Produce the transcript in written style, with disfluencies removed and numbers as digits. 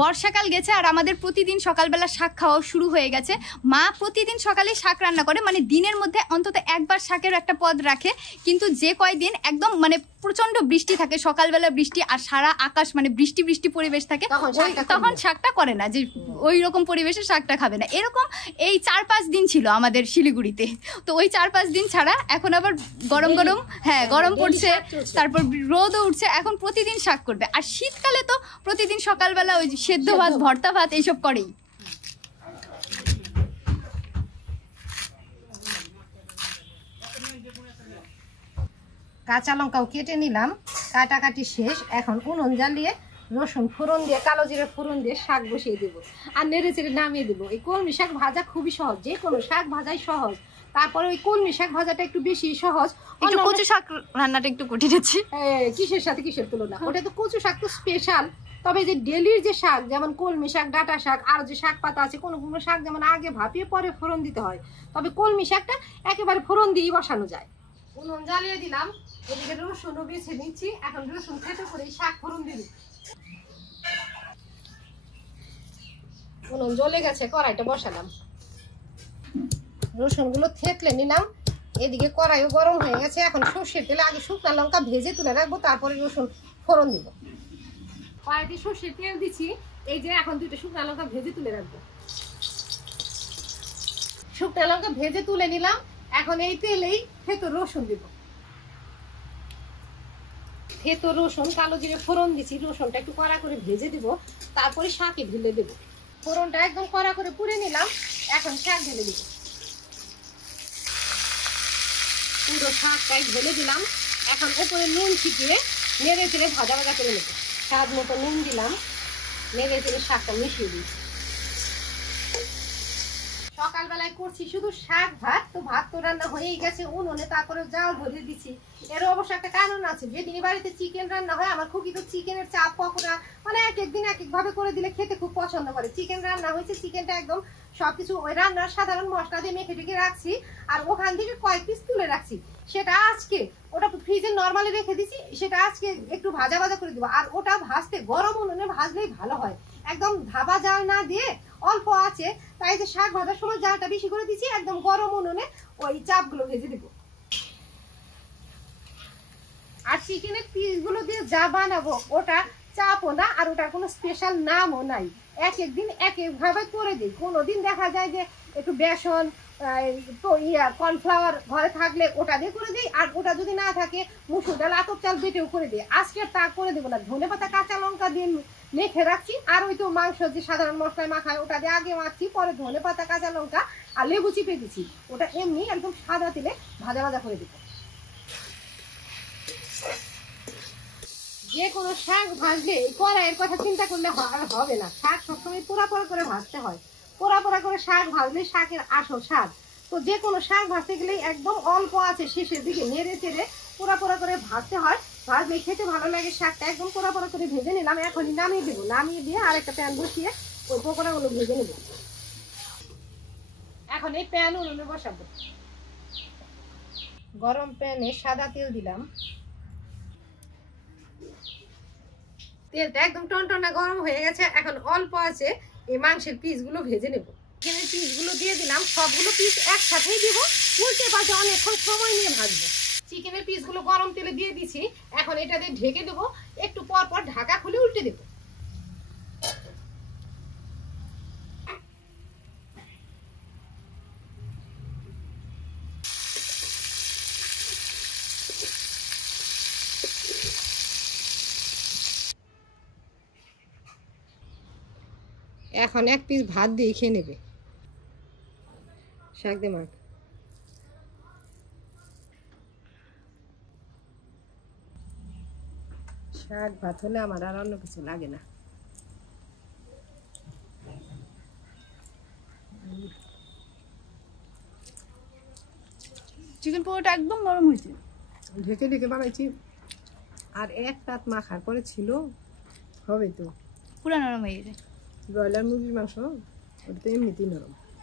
বর্ষাকাল গেছে আর আমাদের প্রতিদিন সকালবেলা শাক খাওয়া শুরু হয়ে গেছে। মা প্রতিদিন সকালে শাক রান্না করে, মানে দিনের মধ্যে অন্তত একবার শাকের একটা পদ রাখে। কিন্তু যে কয়দিন একদম মানে প্রচন্ড বৃষ্টি থাকে, সকালবেলা বৃষ্টি আর সারা আকাশ মানে বৃষ্টি বৃষ্টি পরিবেশ থাকে, তখন শাকটা করে না, যে ওই রকম পরিবেশে শাকটা খাবে না। এরকম এই 4-5 দিন ছিল আমাদের শিলিগুড়িতে। তো ওই 4-5 দিন ছাড়া এখন আবার গরম গরম, হ্যাঁ গরম পড়ছে, তারপর রোদও উঠছে, এখন প্রতিদিন শাক করবে। আর শীতকালে তো প্রতিদিন সকালবেলা ওই সেদ্ধ ভাত, ভর্তা ভাত এইসব করেই। কাঁচা লঙ্কাও কেটে নিলাম, কাটাকাটি শেষ। এখন উনুন জ্বালিয়ে রসুন ফোড়ন দিয়ে, কালো জিরে ফোড়ন দিয়ে শাক বসিয়ে দেবো আর নেড়ে চেড়ে নামিয়ে দেবো। এই কলমি শাক ভাজা খুবই সহজ, যে কোনো শাক ভাজাই সহজ। তারপরে ওই কলমি শাক ভাজাটা একটু বেশি সহজ। কচু শাক রান্নাটা একটু কঠিন আছে। কিসের সাথে কিসের তুলনা, ওটা তো কচু শাক তো স্পেশাল। তবে যে ডেলির যে শাক, যেমন কলমি শাক, ডাঁটা শাক, আর যে শাক পাতা আছে, কোনো কোনো শাক যেমন আগে ভাপিয়ে পরে ফোড়ন দিতে হয়, তবে কলমি শাকটা একেবারে ফোড়ন দিয়েই বসানো যায়। উনুন জ্বালিয়ে দিলাম, এদিকে রসুনও বেছে নিচ্ছি। এখন রসুন থেতো করে শাক ফোড়ন দিবি। উনুন জ্বলে গেছে, কড়াইটা বসালাম, রসুনগুলো থেতলে নিলাম। এদিকে কড়াইও গরম হয়ে গেছে। এখন সর্ষের তেলে আগে শুকনো লঙ্কা ভেজে তুলে রাখবো, তারপরে রসুন ফোড়ন দিব। কড়াইতে সর্ষের তেল দিচ্ছি, এই যে এখন 2টা শুকনো লঙ্কা ভেজে তুলে রাখবো। শুকনো লঙ্কা ভেজে তুলে নিলাম। এখন এই তেলেই থেতো রসুন দিব। থেতো রসুন, কালো জিরে ফোড়ন দিচ্ছি। রসুনটা একটু কড়া করে ভেজে দিব, তারপরে শাকে ঢেলে দেবো। ফোড়নটা একদম কড়া করে পুড়ে নিলাম। এখন শাক ঢেলে দিব, পুরো শাকটাই ঢেলে দিলাম। এখন উপরে নুন ছিটিয়ে নেড়ে চেড়ে ভাজা ভাজা করে নেব। স্বাদ মতো নুন দিলাম, নেড়ে চেড়ে শাকটা মিশিয়ে দিই। সকালবেলায় করছি শুধু শাক ভাত, তো ভাত তো রান্না হয়েই গেছে উনুনে, তারপরে জাল ধরে দিচ্ছি। এর অবশ্য একটা কারণ আছে, যেদিন বাড়িতে চিকেন রান্না হয়, আমার খুবই তো চিকেনের চাপ পকোড়া মানে এক একদিন এক এক ভাবে করে দিলে খেতে খুব পছন্দ করে। চিকেন রান্না হয়েছে, চিকেনটা একদম সবকিছু ওই রান্নার সাধারণ মশলা দিয়ে মেখে টেখে রাখছি, আর ওখান থেকে কয়েক পিস তুলে রাখছি। সেটা আজকে ওটা ফ্রিজে নর্মালি রেখে দিচ্ছি, সেটা আজকে একটু ভাজা ভাজা করে দিব। আর ওটা ভাজতে গরম উনুনে ভাজলেই ভালো হয়, একদম ধাবা জাল না দিয়ে অল্প আছে। তাই যে শাক ভাজার সময় জালটা বেশি করে দিচ্ছি, একদম গরম উনুনে ওই চাপগুলো ভেজে দিব। আর চিকেনের পিসগুলো দিয়ে যা বানাবো ওটা চাপও না, আর ওটার কোনো স্পেশাল নামও নাই। এক একদিন এক একভাবে করে দিই। কোনোদিন দেখা যায় যে একটু বেসন, কর্নফ্লাওয়ার ঘরে থাকলে ওটা দিয়ে করে দিই, আর ওটা যদি না থাকে মুসুর ডাল, আতপ চাল বেটেও করে দিই। আজকে তা করে দেবো না, ধনেপাতা কাঁচা লঙ্কা দিয়ে মেখে রাখছি। আর ওই তো মাংস যে সাধারণ মশলায় মাখায়, ওটা দিয়ে আগে মাখছি, পরে ধনেপাতা কাঁচা লঙ্কা আর লেবু চিপে দিচ্ছি। ওটা এমনি একদম সাদা তেলে ভাজা ভাজা করে দিবো। যে কোনো শাক ভাজলে কড়াইয়ের কথা চিন্তা করলে হবে না। শাক সবসময় পোড়া পোড়া করে ভাজতে হয়, পোড়া পোড়া করে শাক ভাজলে শাকের আসল স্বাদ। তো যে কোনো শাক ভাজতে গেলে একদম অল্প আছে শেষের দিকে নেড়ে চেড়ে পোড়া পোড়া করে ভাজতে হয়, ভাজলে খেতে ভালো লাগে। শাকটা একদম পোড়া পোড়া করে ভেজে নিলাম, এখনই নামিয়ে দেবো। নামিয়ে দিয়ে আরেকটা প্যান বসিয়ে ওই পকোড়াগুলো ভেজে নেব। এখন এই প্যান উনুনে বসাবো। গরম প্যানে সাদা তেল দিলাম, তেলটা একদম টনটনা গরম হয়ে গেছে। এখন অল্প আছে এই মাংসের পিসগুলো ভেজে নেব। চিকেনের পিসগুলো দিয়ে দিলাম, সবগুলো পিস একসাথেই দিব, উল্টে পাল্টে অনেকক্ষণ সময় নিয়ে ভাজবো। চিকেনের পিসগুলো গরম তেলে দিয়ে দিছি, এখন এটা দিয়ে ঢেকে দেবো। একটু পর পর ঢাকা খুলে উল্টে দেবো। এখন এক পিস ভাত দিয়ে খেয়ে নেবে। শাক দে মাখ। শাক ভাত হলে আমার আর অন্য কিছু লাগে না। চিকেন পকোড়াটা একদম নরম হয়েছে, ঢেকে ঢেকে বানাইছি। আর এক রাত মাখার পরে ছিল, হবে তো পুরো নরম হয়ে গেছে। ব্রয়লার মুরগির মাংস, ওটা তো এমনিতেই নরম।